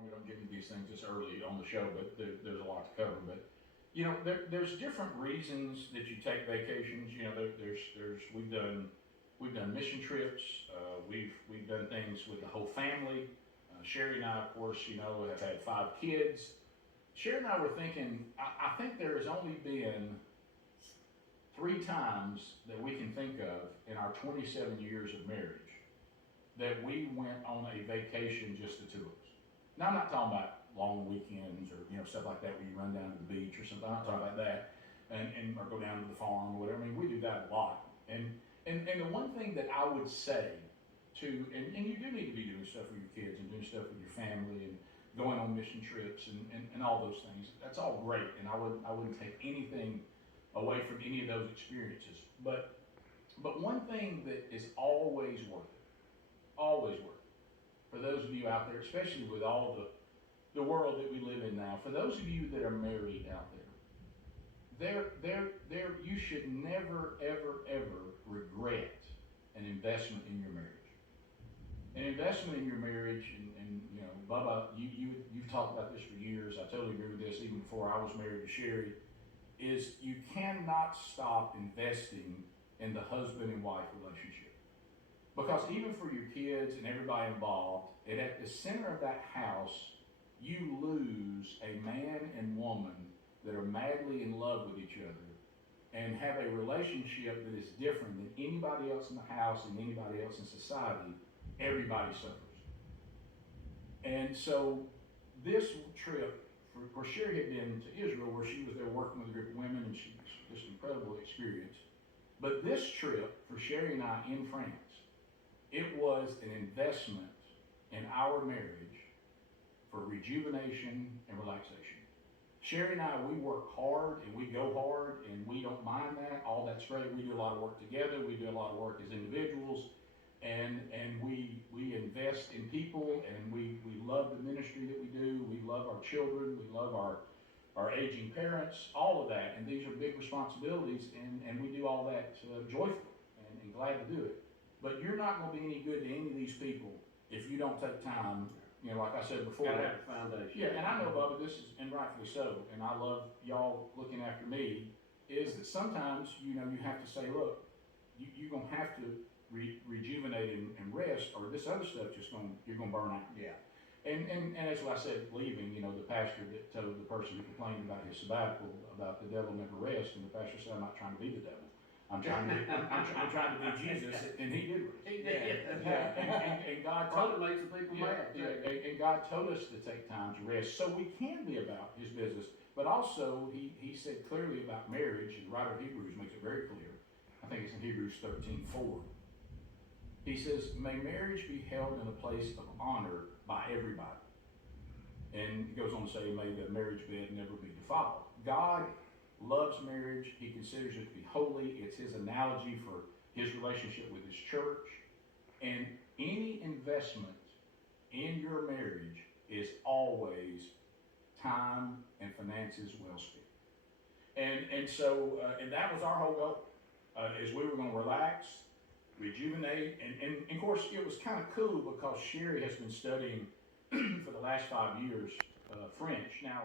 normally don't get into these things this early on the show, but there's a lot to cover. But there's different reasons that you take vacations. We've done mission trips. We've done things with the whole family. Sherry and I, of course, have had 5 kids. Sherry and I were thinking. I think there has only been 3 times that we can think of in our 27 years of marriage that we went on a vacation, just the 2 of us. Now, I'm not talking about long weekends or stuff like that where you run down to the beach or something. I'm not talking about that, and or go down to the farm or whatever. I mean, we do that a lot. And the one thing that I would say and you do need to be doing stuff with your kids and doing stuff with your family and going on mission trips and all those things. That's all great, and I wouldn't take anything away from any of those experiences. But one thing that is always worth it, for those of you out there, especially with all the world that we live in now, for those of you that are married out there, you should never, ever, ever regret an investment in your marriage. An investment in your marriage, and Bubba, you've talked about this for years. I totally agree with this, even before I was married to Sherry, is you cannot stop investing in the husband and wife relationship. Because even for your kids and everybody involved, at the center of that house, you lose a man and woman that are madly in love with each other and have a relationship that is different than anybody else in the house and anybody else in society. Everybody suffers. And so this trip, where Sherry had been to Israel, where she was there working with a group of women, and she was just an incredible experience. But this trip for Sherry and I in France, it was an investment in our marriage for rejuvenation and relaxation. Sherry and I, we work hard and we go hard and we don't mind that. All that's great. We do a lot of work together. We do a lot of work as individuals. And we invest in people, and we love the ministry that we do. We love our children. We love our aging parents, all of that. And these are big responsibilities, and we do all that joyfully and glad to do it. But you're not going to be any good to any of these people if you don't take time, like I said before. Gotta have a foundation. Yeah, and I know, Bubba, this is, and rightfully so, and I love y'all looking after me, is that sometimes, you have to say, look, you're going to have to rejuvenate and rest, or this other stuff you're going to burn out. Yeah. And as I said, leaving, the pastor that told the person who complained about his sabbatical about the devil never rests, and the pastor said, I'm not trying to be the devil. I'm trying to be Jesus, and he did rest. He did. And God told makes the people mad. and God told us to take time to rest, so we can be about His business. But also, He said clearly about marriage, and the writer of Hebrews makes it very clear. I think it's in Hebrews 13:4. He says, may marriage be held in a place of honor by everybody. And he goes on to say, may the marriage bed never be defiled. God loves marriage. He considers it to be holy. It's His analogy for His relationship with His church. And any investment in your marriage is always time and finances well spent. And so that was our whole goal, is we were going to relax, rejuvenate, and of course it was kind of cool because Sherry has been studying for the last 5 years French. Now,